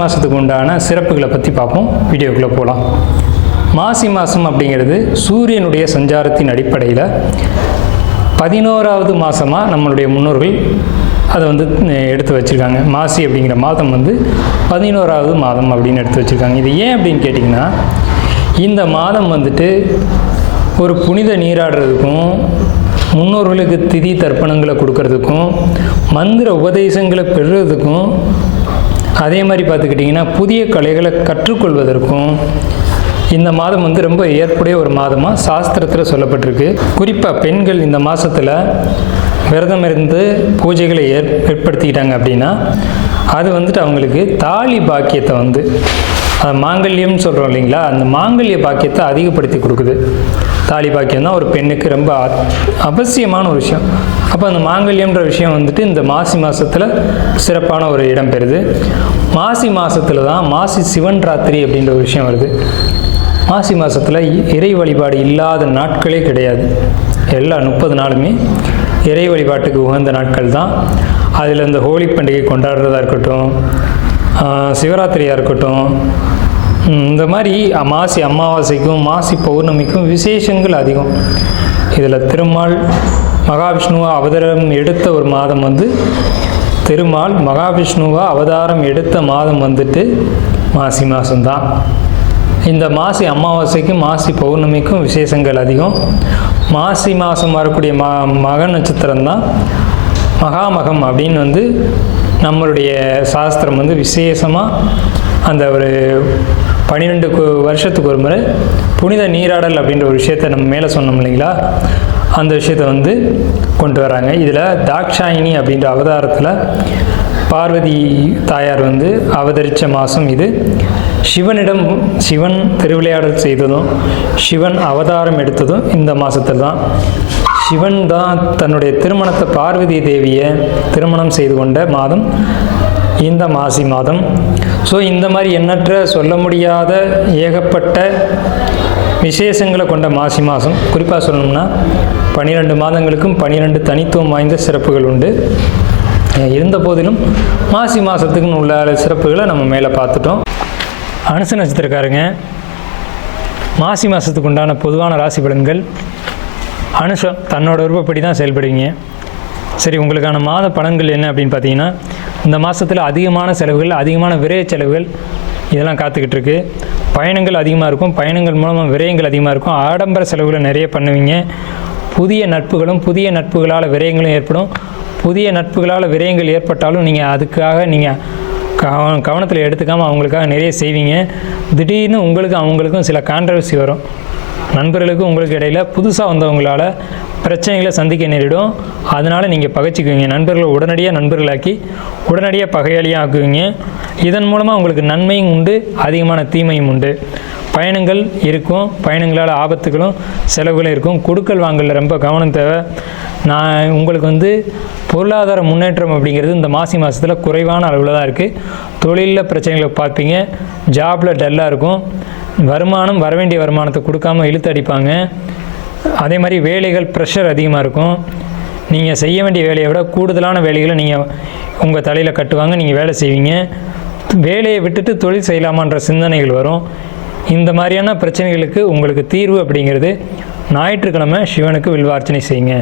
மாதத்துக்கு உண்டான சிறப்புகளை பற்றி பார்ப்போம். வீடியோக்குள்ளே போகலாம். மாசி மாதம் அப்படிங்கிறது சூரியனுடைய சஞ்சாரத்தின் அடிப்படையில் 11வது மாதமாக நம்மளுடைய முன்னோர்கள் அதை எடுத்து வச்சுருக்காங்க. மாசி அப்படிங்கிற மாதம் 11வது மாதம் அப்படின்னு எடுத்து வச்சுருக்காங்க. இது ஏன் அப்படின்னு கேட்டிங்கன்னா, இந்த மாதம் ஒரு புனித நீராடுறதுக்கும், முன்னோர்களுக்கு திதி தர்ப்பணங்களை கொடுக்கறதுக்கும், மந்திர உபதேசங்களை பெறுறதுக்கும், அதே மாதிரி பார்த்துக்கிட்டிங்கன்னா புதிய கலைகளை கற்றுக்கொள்வதற்கும் இந்த மாதம் ரொம்ப ஏற்புடைய ஒரு மாதமாக சாஸ்திரத்தில் சொல்லப்பட்டிருக்கு. குறிப்பாக பெண்கள் இந்த மாதத்தில் விரதம் இருந்து பூஜைகளை ஏற்படுத்திக்கிட்டாங்க அப்படின்னா அது அவங்களுக்கு தாலி பாக்கியத்தை மாங்கல்யம்னு சொல்கிறோம் இல்லைங்களா, அந்த மாங்கல்ய பாக்கியத்தை அதிகப்படுத்தி கொடுக்குது. தாலி பாக்கியம் தான் ஒரு பெண்ணுக்கு ரொம்ப அவசியமான ஒரு விஷயம். அப்போ அந்த மாங்கல்யம்ன்ற விஷயம் இந்த மாசி மாதத்தில் சிறப்பான ஒரு இடம் பெறுது. மாசி மாதத்தில் தான் மாசி சிவன் ராத்திரி அப்படின்ற ஒரு விஷயம் வருது. மாசி மாதத்தில் இறை வழிபாடு இல்லாத நாட்களே கிடையாது. எல்லா 30 நாளுமே இறை வழிபாட்டுக்கு உகந்த நாட்கள் தான். அதில் இந்த ஹோலி பண்டிகை கொண்டாடுறதா இருக்கட்டும், சிவராத்திரியாக இருக்கட்டும், இந்த மாதிரி மாசி அமாவாசைக்கும் மாசி பௌர்ணமிக்கும் விசேஷங்கள் அதிகம். இதில் திருமால் மகாவிஷ்ணுவா அவதாரம் எடுத்த ஒரு மாதம் திருமால் மகாவிஷ்ணுவா அவதாரம் எடுத்த மாதம் மாசி மாதம்தான். இந்த மாசி அமாவாசைக்கும் மாசி பௌர்ணமிக்கும் விசேஷங்கள் அதிகம். மாசி மாதம் வரக்கூடிய மக நட்சத்திரம் தான் மகாமகம் அப்படின்னு நம்மளுடைய சாஸ்திரம் விசேஷமாக அந்த ஒரு 12 வருஷத்துக்கு ஒரு முறை புனித நீராடல் அப்படின்ற ஒரு விஷயத்தை நம்ம மேலே சொன்னோம் இல்லைங்களா, அந்த விஷயத்தை கொண்டு வராங்க. இதில் தாக்ஷாயினி அப்படின்ற அவதாரத்தில் பார்வதி தாயார் அவதரித்த மாதம் இது. சிவன் திருவிளையாடல் செய்ததும் சிவன் அவதாரம் எடுத்ததும் இந்த மாதத்தில் தான். சிவன் தான் தன்னுடைய திருமணத்தை பார்வதி தேவியை திருமணம் செய்து கொண்ட மாதம் இந்த மாசி மாதம். ஸோ இந்த மாதிரி எண்ணற்ற சொல்ல முடியாத ஏகப்பட்ட விசேஷங்களை கொண்ட மாசி மாதம். குறிப்பாக சொல்லணும்னா 12 மாதங்களுக்கும் 12 தனித்துவம் வாய்ந்த சிறப்புகள் உண்டு. இருந்த போதிலும் மாசி மாதத்துக்குன்னு உள்ள சிறப்புகளை நம்ம மேலே பார்த்துட்டோம். அனுச நட்சத்திரக்காரங்க மாசி மாதத்துக்கு உண்டான பொதுவான ராசி பலன்கள். அனுஷம் தன்னோட விருப்பப்படி தான் செயல்படுவீங்க. சரி, உங்களுக்கான மாத பலன்கள் என்ன அப்படின்னு பார்த்தீங்கன்னா, இந்த மாதத்தில் அதிகமான செலவுகள், அதிகமான விரய செலவுகள் இதெல்லாம் காத்துக்கிட்டு இருக்கு. பயணங்கள் அதிகமாக இருக்கும். பயணங்கள் மூலமாக விரயங்கள் அதிகமாக இருக்கும். ஆடம்பர செலவுகளை நிறைய பண்ணுவீங்க. புதிய நட்புகளும் புதிய நட்புகளால் விரயங்களும் ஏற்படும். புதிய நட்புகளால் விரயங்கள் ஏற்பட்டாலும் நீங்கள் அதுக்காக கவனத்தில் எடுத்துக்காமல் அவங்களுக்காக நிறைய செய்வீங்க. திடீர்னு அவங்களுக்கும் சில கான்ட்ரவர்சி வரும். நண்பர்களுக்கும் உங்களுக்கு இடையில் புதுசாக வந்தவங்களால் பிரச்சனைகளை சந்திக்க நேரிடும். அதனால் நீங்கள் பகைச்சிக்குவீங்க. நண்பர்களை உடனடியாக நண்பர்களாக்கி உடனடியாக பகையாளியாக ஆக்குவீங்க. இதன் மூலமாக உங்களுக்கு நன்மையும் உண்டு, அதிகமான தீமையும் உண்டு. பயணங்கள் இருக்கும். பயணங்களால் ஆபத்துகளும் செலவுகளும் இருக்கும். கொடுக்கல் வாங்கலில் ரொம்ப கவனம் தேவை. உங்களுக்கு பொருளாதார முன்னேற்றம் அப்படிங்கிறது இந்த மாசி மாதத்தில் குறைவான அளவில் தான் இருக்குது. தொழிலில் பிரச்சனைகளை பார்ப்பீங்க. ஜாபில் டல்லாக இருக்கும். வருமானம் வரவேண்டிய வருமானத்தை கொடுக்காமல் இழுத்து அடிப்பாங்க. அதே மாதிரி வேலைகள் ப்ரெஷர் அதிகமாக இருக்கும். நீங்கள் செய்ய வேண்டிய வேலையை விட கூடுதலான வேலைகளை நீங்கள் உங்கள் தலையில் கட்டுவாங்க. நீங்கள் வேலை செய்வீங்க. வேலையை விட்டுட்டு தொழில் செய்யலாமான்ற சிந்தனைகள் வரும். இந்த மாதிரியான பிரச்சனைகளுக்கு உங்களுக்கு தீர்வு அப்படிங்கிறது ஞாயிற்றுக்கிழமை சிவனுக்கு வில்வார்ச்சனை செய்யுங்க.